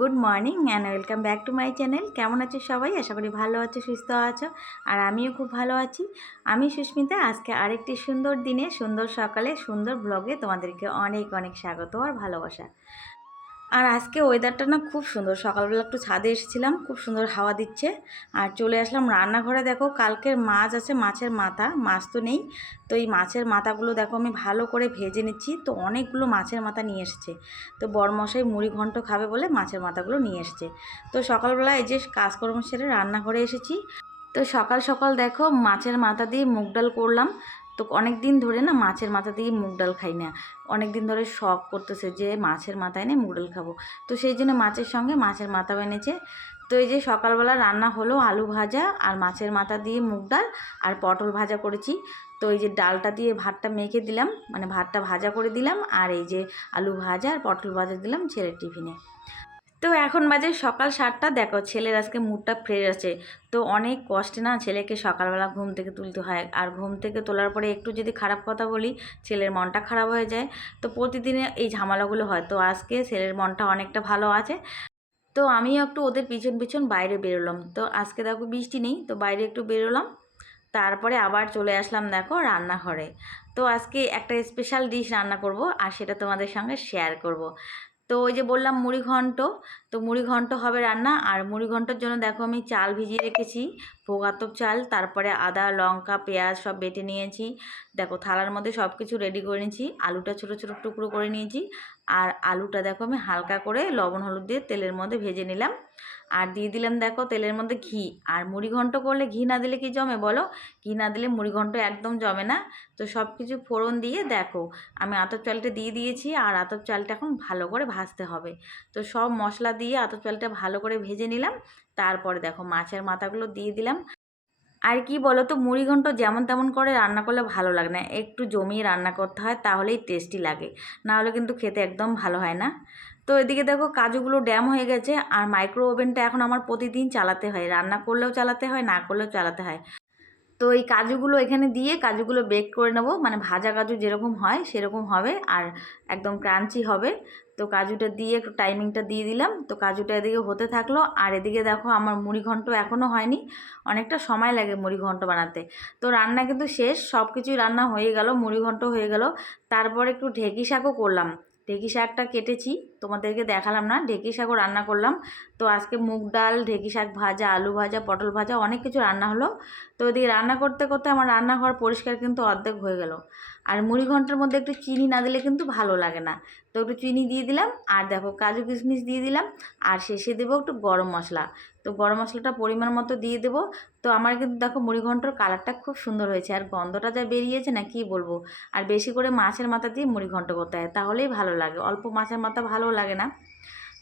Good morning and welcome back to my channel. কেমন আছো সবাই? আশা করি ভালো আছো, সুস্থ আছো, আর আমিও খুব ভালো আছি। আমি সুস্মিতা, আজকে আরেকটি সুন্দর দিনে, সুন্দর সকালে, সুন্দর ব্লগে তোমাদেরকে অনেক অনেক স্বাগত আর ভালোবাসা। আর আজকে ওয়েদারটা না খুব সুন্দর। সকালবেলা একটু ছাদে এসেছিলাম, খুব সুন্দর হাওয়া দিচ্ছে। আর চলে আসলাম রান্নাঘরে। দেখো, কালকের মাছ আছে, মাছের মাথা, মাছ তো নেই। তো এই মাছের মাথাগুলো দেখো, আমি ভালো করে ভেজে নিচ্ছি। তো অনেকগুলো মাছের মাথা নিয়ে এসেছে। তো বরমশাই মুড়ি ঘন্ট খাবে বলে মাছের মাথাগুলো নিয়ে এসেছে। তো সকালবেলা এই যে কাজকর্ম সেরে রান্নাঘরে এসেছি। তো সকাল সকাল দেখো, মাছের মাথা দিয়ে মুগ ডাল করলাম। তো অনেক দিন ধরে না মাছের মাথা দিয়ে মুগ ডাল খাই না। অনেক দিন ধরে শখ করতেছে যে মাছের মাথায় এনে মুগ ডাল খাব। তো সেই জন্য মাছের সঙ্গে মাছের মাথা এনেছে তো এই যে সকালবেলা রান্না হলো আলু ভাজা আর মাছের মাথা দিয়ে মুগ ডাল আর পটল ভাজা করেছি। তো এই যে ডালটা দিয়ে ভাতটা মেখে দিলাম মানে ভাতটা ভাজা করে দিলাম আর এই যে আলু ভাজা আর পটল ভাজা দিলাম ছেলের টিফিনে। তো এখন বাজে সকাল সাতটা। দেখো, ছেলের আজকে মুডটা ফ্রেশ আছে। তো অনেক কষ্টে না ছেলেকে সকালবেলা ঘুম থেকে তুলতে হয়। আর ঘুম থেকে তোলার পরে একটু যদি খারাপ কথা বলি, ছেলের মনটা খারাপ হয়ে যায়। তো প্রতিদিনে এই ঝামেলাগুলো হয়। তো আজকে ছেলের মনটা অনেকটা ভালো আছে। তো আমিও একটু ওদের পিছন পিছন বাইরে বেরোলাম। তো আজকে দেখো বৃষ্টি নেই, তো বাইরে একটু বেরোলাম। তারপরে আবার চলে আসলাম দেখো রান্নাঘরে। তো আজকে একটা স্পেশাল ডিশ রান্না করব, আর সেটা তোমাদের সঙ্গে শেয়ার করব। তো ওই যে বললাম মুড়ি ঘন্ট, তো মুড়ি ঘন্ট হবে রান্না। আর মুড়ি ঘন্টর জন্য দেখো আমি চাল ভিজিয়ে রেখেছি ভোগাতক চাল, তারপরে আদা, লঙ্কা, পেঁয়াজ সব বেটে নিয়েছি। দেখো থালার মধ্যে সব কিছু রেডি করে নিয়েছি, আলুটা ছোটো ছোটো টুকরো করে নিয়েছি। আর আলুটা দেখো আমি হালকা করে লবণ, হলুদ দিয়ে তেলের মধ্যে ভেজে নিলাম। আর দিয়ে দিলাম দেখো তেলের মধ্যে ঘি। আর মুড়ি ঘন্ট করলে ঘি না দিলে কি জমে বলো? ঘি না দিলে মুড়ি ঘন্ট একদম জমে না। তো সব কিছু ফোড়ন দিয়ে দেখো, আমি আতপ চালটা দিয়ে দিয়েছি আর আতপ চালটা এখন ভালো করে ভাজতে হবে। তো সব মশলা দিয়ে আতপ চালটা ভালো করে ভেজে নিলাম। তারপরে দেখো মাছের মাথাগুলো দিয়ে দিলাম। আর কি বলো তো মুড়ি ঘন্ট যেমন তেমন করে রান্না করলে ভালো লাগে না। একটু জমিয়ে রান্না করতে হয়, তাহলেই টেস্টি লাগে। না হলে কিন্তু খেতে একদম ভালো হয় না। তো এদিকে দেখো কাজুগুলো ড্যাম হয়ে গেছে আর মাইক্রো ওভেনটা এখন আমার প্রতিদিন চালাতে হয়। রান্না করলেও চালাতে হয়, না করলেও চালাতে হয়। তো এই কাজুগুলো এখানে দিয়ে কাজুগুলো বেক করে নেব। মানে ভাজা কাজু যেরকম হয় সেরকম হবে আর একদম ক্রাঞ্চি হবে। তো কাজুটা দিয়ে একটু টাইমিংটা দিয়ে দিলাম। তো কাজুটা এদিকে হতে থাকল আর এদিকে দেখো আমার মুড়ি ঘন্ট এখনও হয়নি। অনেকটা সময় লাগে মুড়ি ঘন্ট বানাতে। তো রান্না কিন্তু শেষ সব কিছুই রান্না হয়ে গেল, মুড়ি ঘন্ট হয়ে গেল। তারপর একটু ঢেঁকি শাকও করলাম। ঢেকি শাকটা কেটেছি, তোমাদেরকে দেখালাম না, ঢেঁকি শাকও রান্না করলাম। তো আজকে মুগ ডাল, ঢেঁকি শাক ভাজা, আলু ভাজা, পটল ভাজা, অনেক কিছু রান্না হলো। তো ওদিকে রান্না করতে করতে আমার রান্নাঘর পরিষ্কার কিন্তু অর্ধেক হয়ে গেল। আর মুড়ি ঘণ্টার মধ্যে একটু চিনি না দিলে কিন্তু ভালো লাগে না। তো একটু চিনি দিয়ে দিলাম, আর দেখো কাজু কিশমিশ দিয়ে দিলাম, আর শেষে দেবো একটু গরম মশলা। তো গরম মশলাটা পরিমাণ মতো দিয়ে দেবো। তো আমার কিন্তু দেখো মুড়ি ঘন্টর কালারটা খুব সুন্দর হয়েছে, আর গন্ধটা যা বেরিয়েছে না কি বলব? আর বেশি করে মাছের মাথা দিয়ে মুড়ি ঘন্ট করতে হয়, তাহলেই ভালো লাগে। অল্প মাছের মাথা ভালো লাগে না।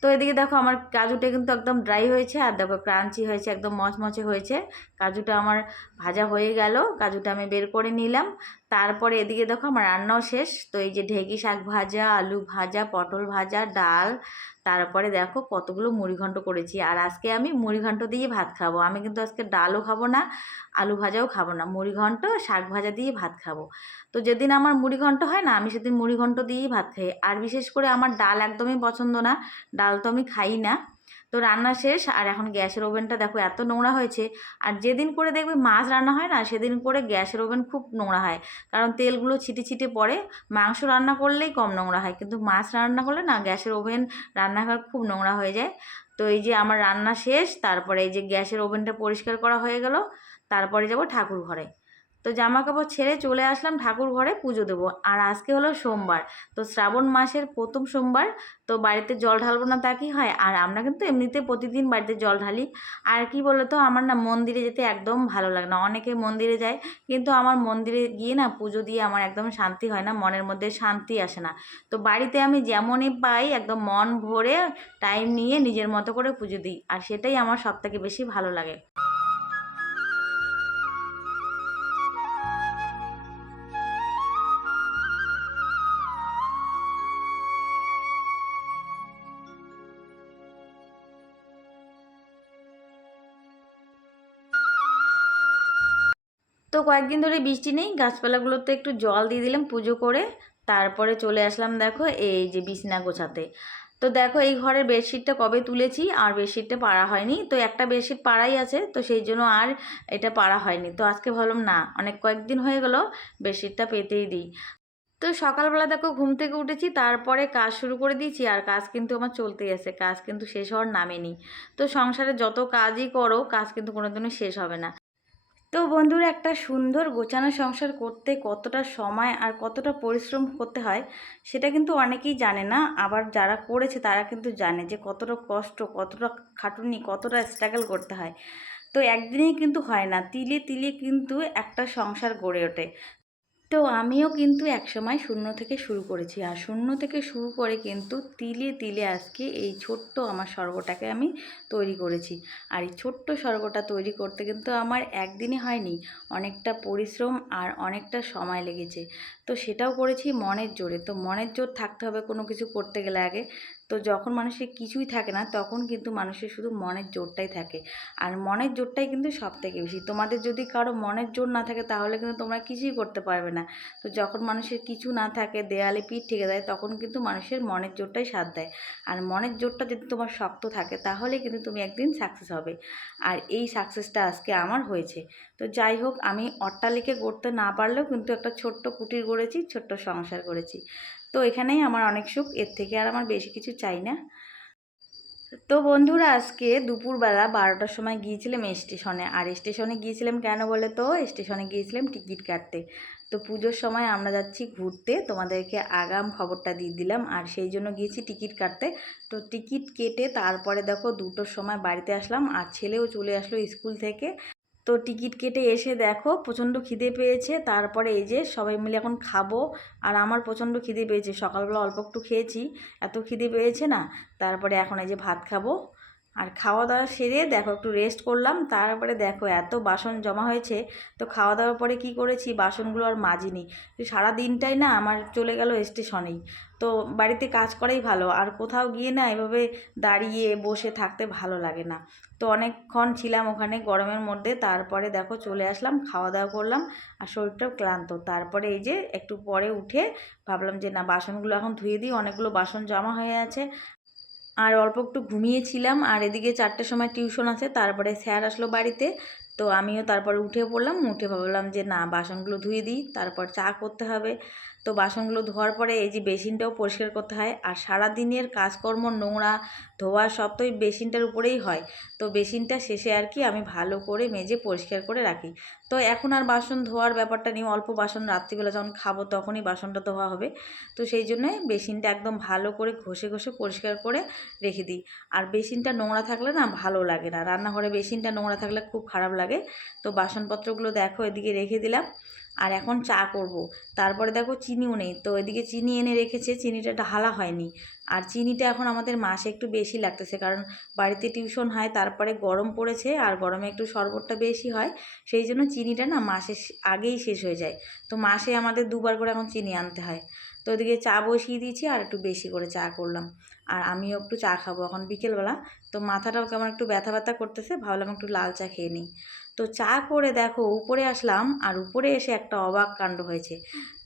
তো এদিকে দেখো আমার কাজুটা কিন্তু একদম ড্রাই হয়েছে, আর দেখো ক্রাঞ্চি হয়েছে, একদম মচমচে হয়েছে। কাজুটা আমার ভাজা হয়ে গেল, কাজুটা আমি বের করে নিলাম। তারপরে এদিকে দেখো আমার রান্নাও শেষ। তো এই যে ঢেঁকি শাক ভাজা, আলু ভাজা, পটল ভাজা, ডাল তারপরে দেখো কতগুলো মুড়িঘণ্ট করেছি। আর আজকে আমি মুড়িঘণ্ট দিয়ে ভাত খাব। আমি কিন্তু আজকে ডালও খাব না, আলু ভাজাও খাব না। মুড়িঘণ্ট শাক ভাজা দিয়ে ভাত খাব। তো যেদিন আমার মুড়িঘণ্ট হয় না, আমি সেদিন মুড়িঘণ্ট দিয়েই ভাত খাই। আর বিশেষ করে আমার ডাল একদমই পছন্দ না। ডাল তো আমি খাই না। তো রান্না শেষ, আর এখন গ্যাসের ওভেনটা দেখো এত নোংরা হয়েছে। আর যেদিন করে দেখবে মাছ রান্না হয় না, সেদিন করে গ্যাসের ওভেন খুব নোংরা হয়। কারণ তেলগুলো ছিটে ছিটে পড়ে, মাংস রান্না করলেই কম নোংরা হয়। কিন্তু মাছ রান্না করলে না, গ্যাসের ওভেন রান্নাঘর খুব নোংরা হয়ে যায়। তো এই যে আমার রান্না শেষ, তারপরে এই যে গ্যাসের ওভেনটা পরিষ্কার করা হয়ে গেল, তারপরে যাব ঠাকুর ঘরে। তো জামা কাপড় ছেড়ে চলে আসলাম ঠাকুর ঘরে পুজো দেবো। আর আজকে হলো সোমবার, তো শ্রাবণ মাসের প্রথম সোমবার, তো বাড়িতে জল ঢালবো না তা কি হয়? আর আমরা কিন্তু এমনিতে প্রতিদিন বাড়িতে জল ঢালি। আর কি বলো তো আমার না মন্দিরে যেতে একদম ভালো লাগে না। অনেকে মন্দিরে যায়, কিন্তু আমার মন্দিরে গিয়ে না পুজো দিয়ে আমার একদম শান্তি হয় না, মনের মধ্যে শান্তি আসে না। তো বাড়িতে আমি যেমনই পাই, একদম মন ভরে টাইম নিয়ে নিজের মতো করে পুজো দিই। আর সেটাই আমার সবথেকে বেশি ভালো লাগে। কয়েকদিন ধরে বৃষ্টি নেই, গাছপালাগুলোতে একটু জল দিয়ে দিলাম পুজো করে, তারপরে চলে আসলাম দেখো এই যে বিছনা গোছাতে। তো দেখো এই ঘরের বেডশিটটা কবে তুলেছি আর বেডশিটটা পাড়া হয়নি, তো একটা বেডশিট পাড়াই আছে, তো সেই জন্য আর এটা পাড়া হয়নি। তো আজকে ভাবলাম না, অনেক কয়েকদিন হয়ে গেল বেডশিটটা পেতেই দিই। তো সকালবেলা দেখো ঘুম থেকে উঠেছি, তারপরে কাজ শুরু করে দিয়েছি আর কাজ কিন্তু আমার চলতেই আছে, কাজ কিন্তু শেষ হওয়ার নামেনি তো সংসারে যত কাজই করো, কাজ কিন্তু কোনোদিনও শেষ হবে না। তো বন্ধুরা, একটা সুন্দর গোছানো সংসার করতে কতটা সময় আর কতটা পরিশ্রম করতে হয়, সেটা কিন্তু অনেকেই জানে না। আবার যারা করেছে, তারা কিন্তু জানে যে কতটা কষ্ট, কতটা খাটুনি, কতটা স্ট্রাগল করতে হয়। তো একদিনেই কিন্তু হয় না, তিলে তিলে কিন্তু একটা সংসার গড়ে ওঠে। তো আমিও কিন্তু একসময় শূন্য থেকে শুরু করেছি। আর শূন্য থেকে শুরু করে কিন্তু তিলে তিলে আজকে এই ছোট্ট আমার স্বর্গটাকে আমি তৈরি করেছি। আর এই ছোট্ট স্বর্গটা তৈরি করতে কিন্তু আমার একদিনে হয়নি, অনেকটা পরিশ্রম আর অনেকটা সময় লেগেছে। তো সেটাও করেছি মনের জোরে। তো মনের জোর থাকতে হবে কোনো কিছু করতে গেলে আগে। তো যখন মানুষের কিছুই থাকে না, তখন কিন্তু মানুষের শুধু মনের জোরটাই থাকে। আর মনের জোরটাই কিন্তু সব থেকে বেশি। তোমাদের যদি কারও মনের জোর না থাকে, তাহলে কিন্তু তোমরা কিছুই করতে পারবে না। তো যখন মানুষের কিছু না থাকে, দেয়ালে পিঠ ঠেকে দেয় তখন কিন্তু মানুষের মনের জোরটাই সাথ দেয়। আর মনের জোরটা যদি তোমার শক্ত থাকে তাহলে কিন্তু তুমি একদিন সাকসেস হবে। আর এই সাকসেসটা আজকে আমার হয়েছে। তো যাই হোক, আমি অট্টালিকে গড়তে না পারলেও কিন্তু একটা ছোট্ট কুটির গড়েছি, ছোট্ট সংসার করেছি। তো এখানেই আমার অনেক সুখ। এর থেকে আর আমার বেশি কিছু চাই না। তো বন্ধুরা, আজকে দুপুরবেলা বারোটার সময় গিয়েছিলাম স্টেশনে। আর স্টেশনে গিয়েছিলাম কেন বলে তো? স্টেশনে গিয়েছিলাম টিকিট কাটতে। তো পুজোর সময় আমরা যাচ্ছি ঘুরতে। তোমাদেরকে আগাম খবরটা দিয়ে দিলাম। আর সেই জন্য গিয়েছি টিকিট কাটতে। তো টিকিট কেটে তারপরে দেখো দুটোর সময় বাড়িতে আসলাম। আর ছেলেও চলে আসলো স্কুল থেকে। তো টিকিট কেটে এসে দেখো, প্রচণ্ড খিদে পেয়েছে। তারপরে এই যে সবাই মিলে এখন খাব। আর আমার প্রচণ্ড খিদে পেয়েছে। সকালবেলা অল্প একটু খেয়েছি। এত খিদে পেয়েছে না? তারপরে এখন এই যে ভাত খাব। আর খাওয়া দাওয়া সেরে দেখো একটু রেস্ট করলাম, তারপরে দেখো এত বাসন জমা হয়েছে, তো খাওয়া দাওয়ার পরে কি করেছি? বাসনগুলো আর মাজিনি। সারা দিনটাই না আমার চলে গেল স্টেশনেই তো বাড়িতে কাজ করাই ভালো, আর কোথাও গিয়ে না এভাবে দাঁড়িয়ে বসে থাকতে ভালো লাগে না। তো অনেকক্ষণ ছিলাম ওখানে গরমের মধ্যে, তারপরে দেখো চলে আসলাম খাওয়া দাওয়া করলাম, আর শরীরটাও ক্লান্ত। তারপরে এই যে একটু পরে উঠে ভাবলাম যে না, বাসনগুলো এখন ধুয়ে দিই, অনেকগুলো বাসন জমা হয়ে আছে আর অল্প একটু ঘুমিয়েছিলাম আর এদিকে চারটের সময় টিউশন আছে তারপরে স্যার আসলো বাড়িতে। তো আমিও তারপরে উঠে পড়লাম, উঠে ভাবলাম যে না, বাসনগুলো ধুয়ে দিই, তারপর চা করতে হবে। তো বাসনগুলো ধোয়ার পরে এই যে বেসিনটাও পরিষ্কার করতে হয়, আর সারা দিনের কাজকর্ম, নোংরা, ধোয়া সব তো ওই বেসিনটার উপরেই হয়। তো বেসিনটা শেষে আর কি আমি ভালো করে মেজে পরিষ্কার করে রাখি। তো এখন আর বাসন ধোয়ার ব্যাপারটা নিয়ে অল্প বাসন রাত্রিবেলা যখন খাব তখনই বাসনটা ধোয়া হবে। তো সেই জন্যে বেসিনটা একদম ভালো করে ঘষে ঘষে পরিষ্কার করে রেখে দিই। আর বেসিনটা নোংরা থাকলে না ভালো লাগে না। রান্নাঘরে বেসিনটা নোংরা থাকলে খুব খারাপ লাগে। তো বাসনপত্রগুলো দেখো, এদিকে রেখে দিলাম। আর এখন চা করব। তারপরে দেখো চিনিও নেই। তো এদিকে চিনি এনে রেখেছে, চিনিটা ঢালা হয়নি। আর চিনিটা এখন আমাদের মাসে একটু বেশি লাগতেছে। কারণ বাড়িতে টিউশন হয়, তারপরে গরম পড়েছে আর গরমে একটু শরবতটা বেশি হয়। সেই জন্য চিনিটা না মাসে আগেই শেষ হয়ে যায়। তো মাসে আমাদের দুবার করে এখন চিনি আনতে হয়। তো ওদিকে চা বসিয়ে দিয়েছি আর একটু বেশি করে চা করলাম। আর আমিও একটু চা খাব এখন বিকেলবেলা। তো মাথাটাও কেমন একটু ব্যথা ব্যথা করতেছে, ভাবলাম একটু লাল চা খেয়ে নিই। তো চা করে দেখো, উপরে আসলাম আর উপরে এসে একটা অবাক কাণ্ড হয়েছে।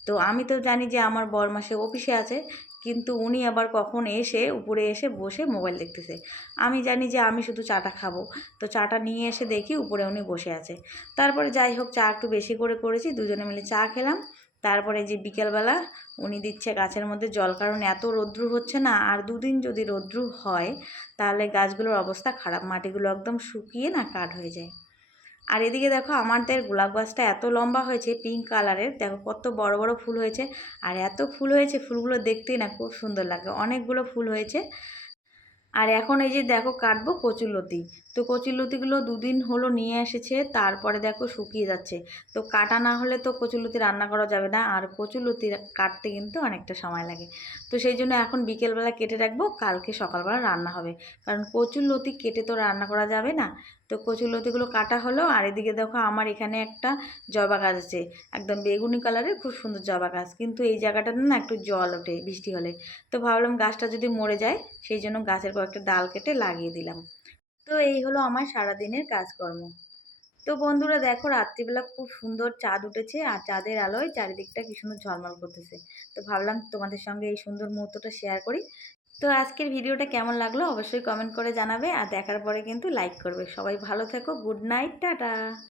তো আমি তো জানি যে আমার বরমাসে অফিসে আছে, কিন্তু উনি আবার কখন এসে উপরে এসে বসে মোবাইল দেখতেছে। আমি জানি যে আমি শুধু চাটা খাব। তো চাটা নিয়ে এসে দেখি উপরে উনি বসে আছে। তারপরে যাই হোক, চা একটু বেশি করে করেছি, দুজনে মিলে চা খেলাম। তারপরে যে বিকেলবেলা উনি দিচ্ছে গাছের মধ্যে জল, কারণ এত রৌদ্রু হচ্ছে না, আর দুদিন যদি রৌদ্রু হয়, তাহলে গাছগুলোর অবস্থা খারাপ, মাটিগুলো একদম শুকিয়ে না কাঠ হয়ে যায়। আর এদিকে দেখো আমাদের গোলাপ গাছটা এত লম্বা হয়েছে পিঙ্ক কালারের দেখো কত বড় বড় ফুল হয়েছে, আর এত ফুল হয়েছে, ফুলগুলো দেখতেই না খুব সুন্দর লাগে, অনেকগুলো ফুল হয়েছে। আর এখন এই যে দেখো কাটবো কচুলতি তো কচুলতিগুলো দুদিন হলো নিয়ে এসেছে, তারপরে দেখো শুকিয়ে যাচ্ছে। তো কাটা না হলে তো কচুলতি রান্না করা যাবে না, আর কচুলতি কাটতে কিন্তু অনেকটা সময় লাগে। তো সেই জন্য এখন বিকেলবেলা কেটে রাখব, কালকে সকালবেলা রান্না হবে। কারণ কচুলতি কেটে তো রান্না করা যাবে না। তো কচুলতিগুলো কাটা হলো, আর এদিকে দেখো আমার এখানে একটা জবা গাছ আছে, একদম বেগুনি কালারের খুব সুন্দর জবা গাছ। কিন্তু এই জায়গাটাতে না একটু জল ওঠে বৃষ্টি হলে। তো ভাবলাম গাছটা যদি মরে যায়, সেই জন্য গাছের কয়েকটা ডাল কেটে লাগিয়ে দিলাম। তো এই হলো আমার সারাদিনের কাজকর্ম। তো বন্ধুরা দেখো, রাত্রিবেলা খুব সুন্দর চাঁদ উঠেছে আর চাঁদের আলোয় চারিদিকটা কি সুন্দর ঝলমল করতেছে। তো ভাবলাম তোমাদের সঙ্গে এই সুন্দর মুহূর্তটা শেয়ার করি। তো আজকের ভিডিওটা কেমন লাগল অবশ্যই কমেন্ট করে জানাবে আর দেখার পরে কিন্তু লাইক করবে। সবাই ভালো থেকো গুড নাইট টাটা।